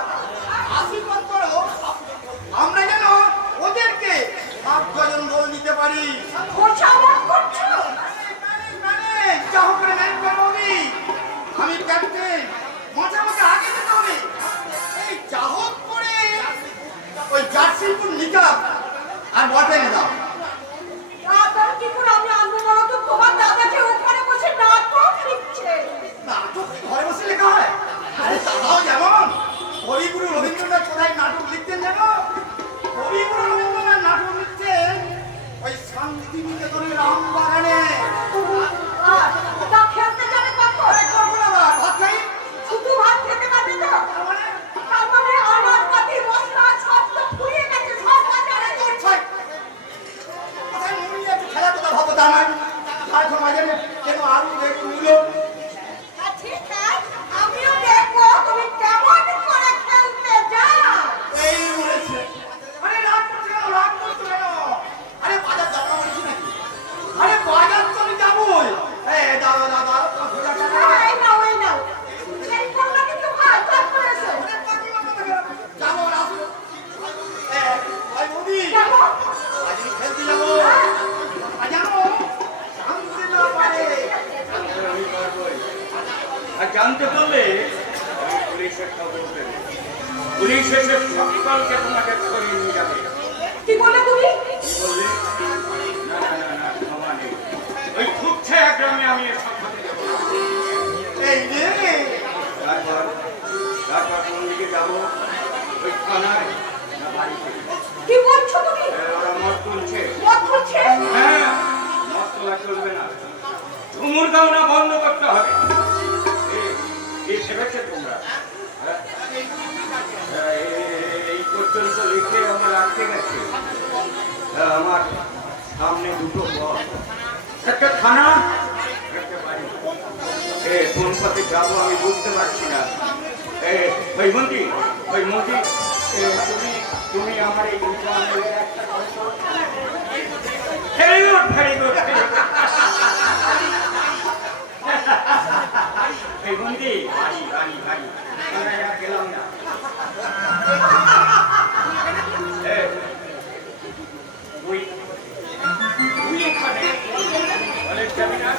আশীর্বাদ করো আমরা যেন ওদেরকে 5 ডজন গোল দিতে পারি। খোঁচামত করছো? যা হোক করে ম্যানেজ করো বৌদি। আমি ক্যাপ্টেন, মাঝে মাঝে আগে যেতে হবে। এই যা হোক করে ওই জার্সিপুর নিকাপ আর বট এনে দাও। রাতার কি করে আমি আনবো বলো তো? তোমার দাদাকে ওখানে বসে নাটক লিখছে। নাটক কি ঘরে বসে লেখা হয়? আরে দাদাও যেমন কবিগুরু রবীন্দ্রনাথ কোথায় নাটক লিখতেন জানো? কবিগুরু রবীন্দ্রনাথ নাটক লিখতেন ওই শান্তিনিকেতনের রামবাগানে। আর তা খেলতে যাবে কখন? আরে কখন আবার ভাত খাই? শুধু ভাত খেতে পারবে তো? তার মানে আমার পাতি মশলা সব তো ফুরিয়ে গেছে, সব বাজারে। ছয় কোথায় মনে একটু খেলা কথা ভাবো তা নয়। সারাক্ষণ মাঝে কেন আলু বেগুন মূলো। আর ঠিক আছে, আমিও দেখবো তুমি কেমন করে খেলতে যাও। এই মরেছে। আরে রাগ করছো কেন? রাগ করছো কেন? আরে বাজার যাবো না বলছি নাকি? আরে বাজার তো আমি যাবোই। দাদা দাদা 5,000 টাকা। এই নাও, এই নাও। এই ফোনটা কিন্তু ভাই কাট করেছে। যাবো রাসু। ভাই বৌদি যাবো। আজ আমি খেলতে যাবো। আজ জানো জানতে না পারে। আমি পারবই। আর জানতে পারলে আমি পুলিশের খবর দেব। পুলিশ এসে সকলকে তোমাকে ধরিয়ে নিয়ে যাবে। কি বলে তুমি? কি বললে? না না না না, ক্ষমা নেই। ওই খুবছে গ্রামে আমি এসব হতে দেবো না। এই রে তারপর তারপর কোন দিকে যাবো? ওই থানায় না বাড়িতে? কি বলছো তুমি? ওরা মদ তুলছে। মদ খুঁজছে? হ্যাঁ, মদ তোলা চলবে না। ঝুমুর গাওনা বন্ধ করতে হবে। কি ভেবেছে তোমরা? হ্যাঁ? এই পর্যন্ত লিখে আমার আটকে গেছে। আমার সামনে দুটো পথ, একটা থানা, একটা বাড়ি। কোন পথে যাবো আমি বুঝতে পারছি না। ওই মন্ত্রী, তুমি তুমি আমার এই ভেরি গুড ভেরি গুড। এই মন্ত্রী বাড়ি বাড়ি বাড়ি, আমরা আর গেলাম না। তুই তুই এখানে কলেজ যাবি না?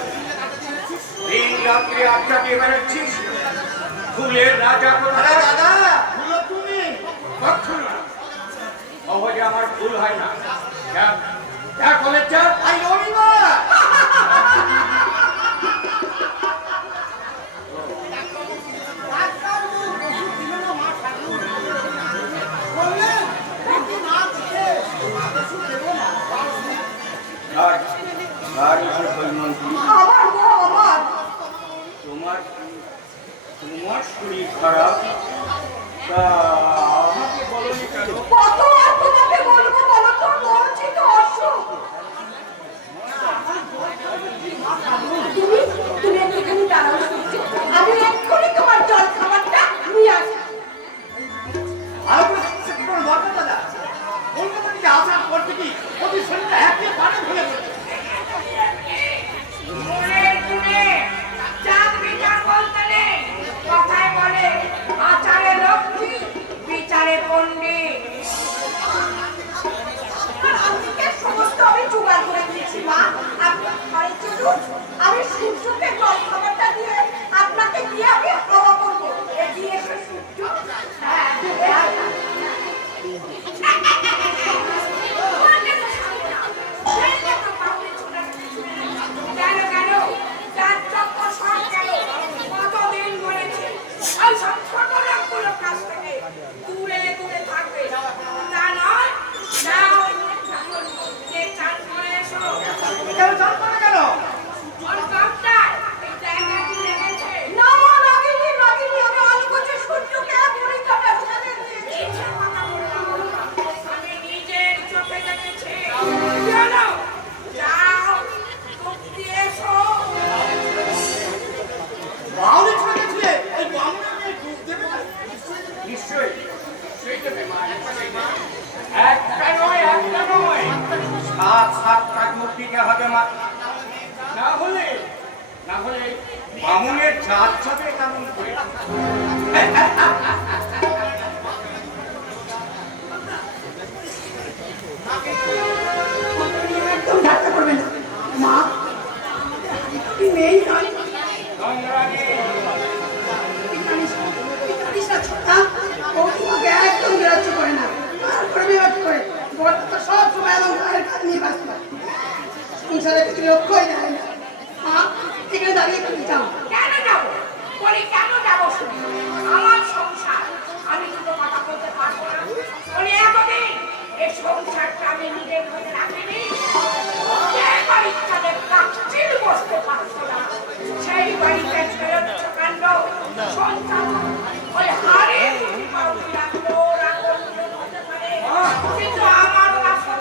দিন রাত্রি আড্ডা দিয়ে বেড়াচ্ছিস। ফুলের রাজা কোথায়? দাদা ভুলো তুমি। কখনো না। সহজে আমার ভুল হয় না। যা যা কলেজ যা। আই রবিবার আর ওই মন্ত্রী, আমার গো আমার। তোমার তোমার শরীর খারাপ, তা আমাকে বলনি কেন? কত আর তোমাকে বলবো বলো তো? বলছি তো অসুখ। তুমি তুমি একটুখানি দাঁড়াও সূর্য, আমি এক্ষুনি তোমার জল খাবারটা নিয়ে আসি। ভালো করে চেক করে দরকার দাদা। কলকাতা থেকে আসার পর থেকে ওদের শরীরটা হ্যাপি পানি ভুলে গেছে। চাঁদ বিচার বলতে নেই, কথায় বলে আর সব ছোট লোকগুলোর কাছ থেকে দূরে দূরে থাকবে। তা নয়, যাও, যে চান করে এসো। কেন জানতো না কেন? ওর কাপটায় এই জায়গাটি লেগেছে। না মা, লাগিনি, লাগিনি, আমি আলু করছে সূর্যকে পরীক্ষাটা ছেড়ে দিয়েছি। ইচ্ছে কথা বললাম না। আমি নিজের চোখে দেখেছি। জানো, যাও, টুক দিয়ে এসো। বাউলি ছেড়েছিলে ওই বামুনকে ডুব দেবে না? নিশ্চয়ই সেই দেবে মা, একটা দেবে মা। একটা নয়, একটা নয়, 7-7টা ডুব দিতে হবে মা। না হলে বামুনের জাত যাবে কেমন করে? একদম ঠাট্টা করবে না মা। তুই নেই নয়, গঙ্গারানী, তুই জানিস না ছোটা, ও তোমাকে একদম গ্রাহ্য করে না। আর করবে করে বড় তো সব সময় আমার মায়ের কাজ নিয়ে ব্যস্ত থাকে। সংসারে কিছু লক্ষ্যই দেয় না। মা, এখানে দাঁড়িয়ে তুমি যাও। কেন যাবো? বলি কেন যাবো শুনি? আমার সংসার, আমি দুটো কথা বলতে পারবো না। বলি এতদিন এই সংসারটা আমি নিজের ঘরে রাখিনি। যে বাড়িটাতে কাকচিল বসতে পারতো না, সেই বাড়িতে ছেড়ে দিচ্ছ কাণ্ড। সংসার ওই হাড়ে পাউনি রাখলো, রাখলো হতে পারে, কিন্তু আমার রাখল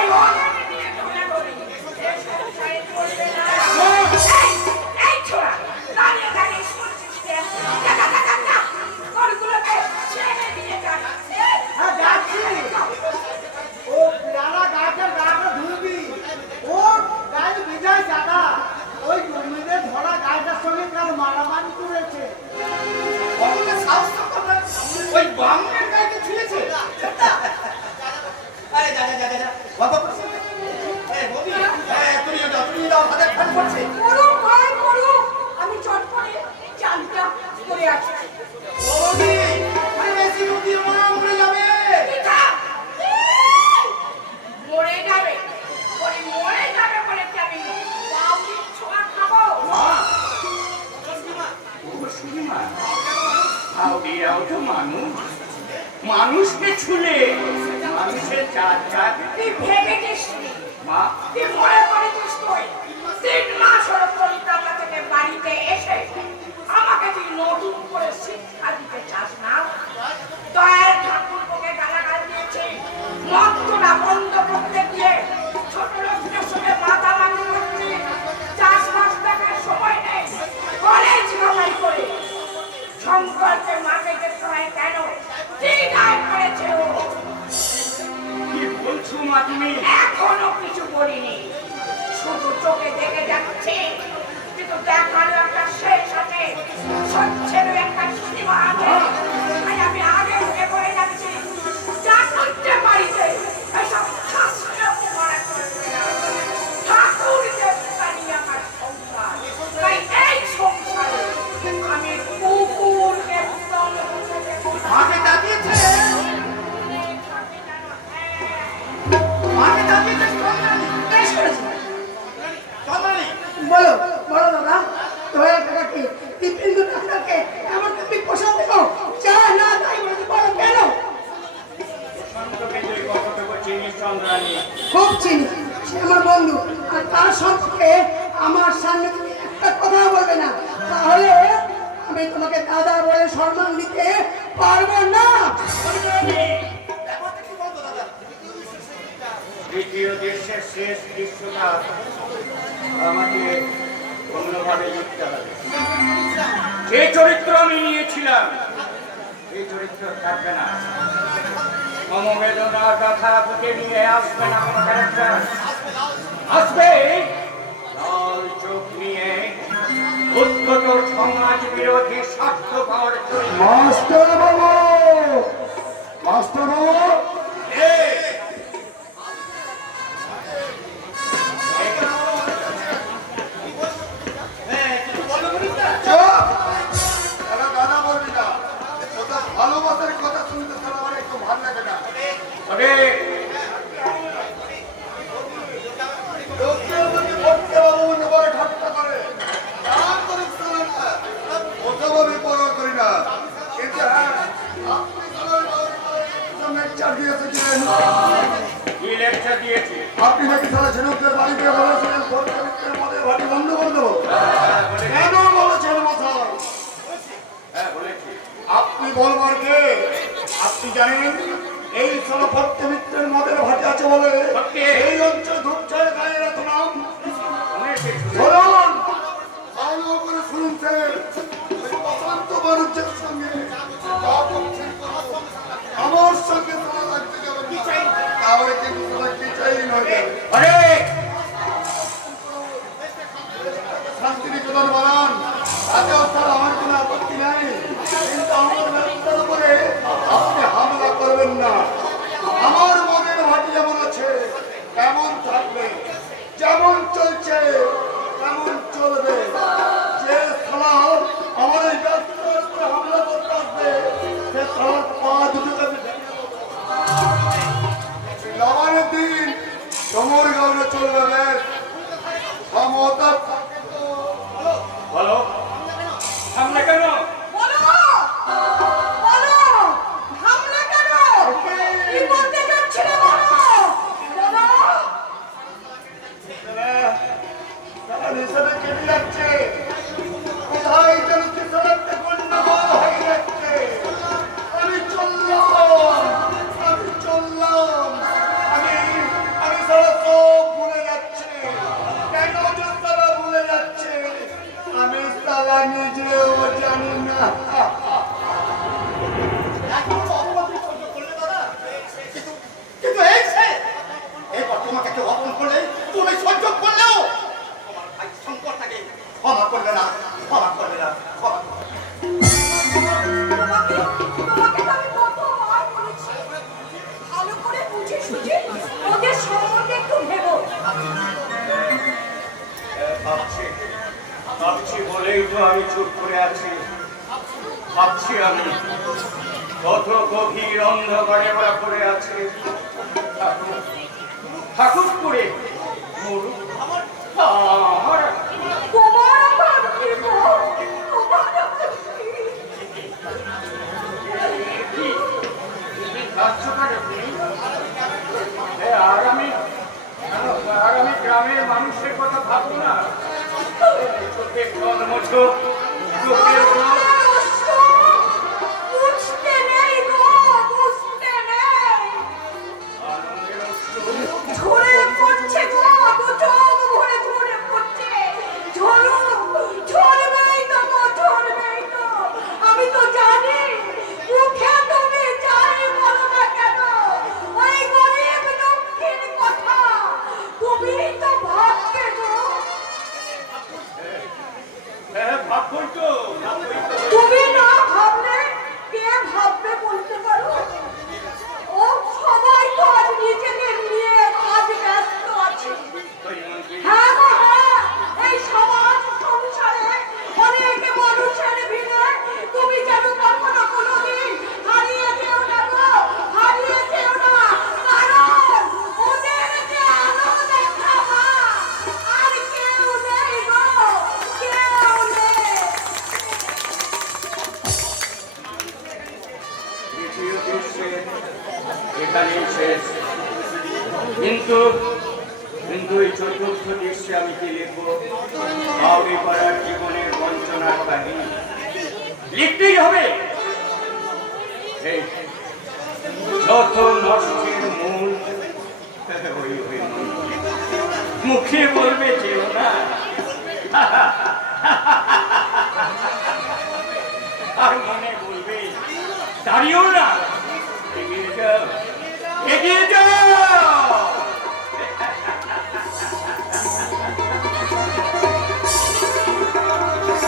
এই অজানে নিয়ে ঘরে ঘরে এ সংসারে চলবে না। এই ছোড়া, দাঁড়িয়ে দাঁড়িয়ে শুনছিস যে? দেখা দেখা না, ওরগুলোকে ছেড়ে দিয়ে যাচ্ছে। হ্যাঁ যাচ্ছি। ও যারা গাছের গাছটা ধুবি, ও গাছ বিজয় দাদা ওই জমিতে ধরা গাছটার সঙ্গে কার মারামারি করেছে। বামুনকে সাহস তো কম না। ওই বামুনের গায়ে ছুঁয়েছে। আরে যা যা যা যা, বাবা করছে। এই বৌদি, তুমি যাও, হাতে ফান করছে। করুক ভাই করুক, আমি চট করে চালটা করে আসি। বৌদি, আরে বেশি বুদ্ধি মা মরে যাবে। পিতা, মরে যাবে, বলি মরে যাবে বলে কি আমি বাউলির ছোঁয়া খাবো? মা, ও সুরিমা, আউরিয়াও তো মানুষ, মানুষকে ছুলে মানুষের জাত যাবে। তুই ভেবেছিস নি? মা, তুই মরে পড়েছিস তুই? 3 মাস হলো কলকাতা থেকে বাড়িতে এসে আমাকে তুই নতুন করে শিক্ষা দিতে চাস না? দয়ার ঠাকুরকে গালাগাল দিয়েছে, মন্ত্রটা বন্ধ করতে গিয়ে ছোট লোকদের সঙ্গে মাতামাতি করছি। চাষবাস দেখার সময় নেই, কলেজ কামাই করে সংকল্পে মাকে যেতে হয় কেন? কি গায়ে করেছে ও? কি বলছো মা তুমি? এখনো কিছু বলিনি, শুধু চোখে দেখে যাচ্ছে, কিন্তু দেখারও একটা শেষ আছে, সচ্ছেরও একটা সীমা আছে। তাই আমি আগে উঠে পড়ে যাচ্ছি। যা করতে বাড়িতে এসব শাস্ত্রে মারা করবে না। ঠাকুর দেবতা নিয়ে আমার সংসার, তাই এই সংসারে আমি কুকুরকে দল করতে দেবো না। মাকে ডাকিয়েছে। মাকে ডাকিয়েছে চন্দ্রানী। বেশ করেছে। চন্দ্রানী, বলো বলো দাদা, দয়া কাকাকে দীপেন্দু ডাক্তারকে এমন তুমি পোষণ দেবো? যা না তাই বলে বলো কেন? সন্তকে তুই কতটুকু চিনিস চন্দ্রানী? খুব চিনি, সে আমার বন্ধু। আর তার সম্পর্কে আমার সামনে তুমি একটা কথা বলবে না, তাহলে আমি তোমাকে দাদা বলে সম্মান দিতে পারবো না। ব্যাপারটা কি বলতো দাদা? দ্বিতীয় দেশের শেষ দৃশ্যটা আমাকে অন্যভাবে লিখতে হবে। যে চরিত্র আমি নিয়েছিলাম এই চরিত্র থাকবে না। সমবেদনার কথা বুকে নিয়ে আসবে না কোনো ক্যারেক্টার। আসবে লাল চোখ নিয়ে উদ্ভূত সমাজ বিরোধী স্বার্থপর চরিত্র। মাস্টার বাবু, মাস্টার বাবু, চুপ! তারা গানা বলবি না। ওটা ভালোবাসার কথা শুনতে তারা আমার একটু ভালো লাগে না। তবে লোককে যদি বলতে বাবু নেবার ঠাট্টা করে, তার করে শোনেন না। ওটা ভাবে বড় লেকচার দিয়েছি। আপনি নাকি সারা ঝিনুকদের বাড়িতে বলেছিলেন পঞ্চমিত্রের মধ্যে ভাটি বন্ধ করে দেবো? কেন বলেছেন মশাই? হ্যাঁ বলেছি। আপনি বলবার কে? আপনি জানেন এই ষোলো পঞ্চমিত্রের মদের ভাটি আছে বলে এই অঞ্চল ধূপছায় গায়ে রাখো নাম। শুনুন, ভালো করে শুনুন স্যার, ওই অশান্ত মানুষের সঙ্গে আমার সঙ্গে তোলা লাগতে যাবে কি চাই, তাহলে কিন্তু তোলা কি চাই নয় আরে শান্তি নিকেতন বানান, তাতেও স্যার আমার কোনো আপত্তি নাই, কিন্তু আমার ব্যবসার উপরে আপনি হামলা করবেন না। আমার মনের ভাটি যেমন আছে তেমন থাকবে, যেমন চলছে তেমন চলবে। যে সালা আমার এই ব্যবসার উপরে হামলা করতে আসবে সে সালার পা দুটোকে আমি ভেঙে দেবো। লবানের দিন তোমর গাঁও চলবে বেশ ক্ষমতা বলো সামনে কেন? বলো বলো হামলা কেন? কি বলতে চাচ্ছিলে বলো বলো। তারা হিসাবে কেটে যাচ্ছে, কোথায় যেন কিছু একটা গন্ডগোল হয়ে যাচ্ছে। আমি চললাম আমি সারা সব ভুলে যাচ্ছে। কেন যে তারা ভুলে যাচ্ছে আমি তারা নিজেও জানি না। কিন্তু এই সে এবার তোমাকে কেউ অপমান করলে তুমি সহ্য করলেও তোমার ভাই শঙ্করটাকে ক্ষমা করবে না, ক্ষমা করবে না, ক্ষমা করবে না। তোমাকে তোমাকে তো আমি কতবার বলেছি ভালো করে বুঝে সুঝে ওদের সম্বন্ধে একটু ভেবো। ভাবছি বলেই তো আমি চুপ করে আছি। ভাবছি আমি কত গভীর অন্ধকারে ওরা পড়ে আছে। ঠাকুর করে মরুক আমার তোমার আবার কি গো? তোমার আবার কি? আর আমি গ্রামের মানুষের কথা ভাববো না। চোখের জন্ম চোখ, চোখের জল। বুঝতে নেই গো, বুঝতে নেই। আনন্দের অশ্রু। ঝরে পড়ছে গো, দু চোখ ভরে ঝরে পড়ছে। ঝরবেই তো গো, ঝরবেই তো। আমি তো জানি মুখে তুমি যাই বলো না কেন ওই গরিব দুঃখীর কথা তুমি তো ভাববে গো। হ্যাঁ ভাববই তো। তুমি না ভাবলে কে ভাববে বলতে পারো? ও সবাই তো আজ নিজেদের নিয়ে আজ ব্যস্ত আছে। হ্যাঁ গো হ্যাঁ, এই সমাজ সংসারে অনেক মানুষের ভিড়ে তুমি যেন কখনো কোনোদিন হারিয়ে যেও না গো, হারিয়ে যেও না। কারণ ওদের যে আলো দেখাবা আর কেউ নেই গো, কেউ নেই। তৃতীয় দৃশ্যে এখানেই শেষ। কিন্তু এই চতুর্থ দৃশ্যে আমি কি লিখবো? বাউরি পাড়ার জীবনের বঞ্চনার কাহিনী লিখতেই হবে। এই যত নষ্টের মূল ওই মূল। মুখে বলবে যেও না, আর মনে বলবে দাঁড়িয়েও না।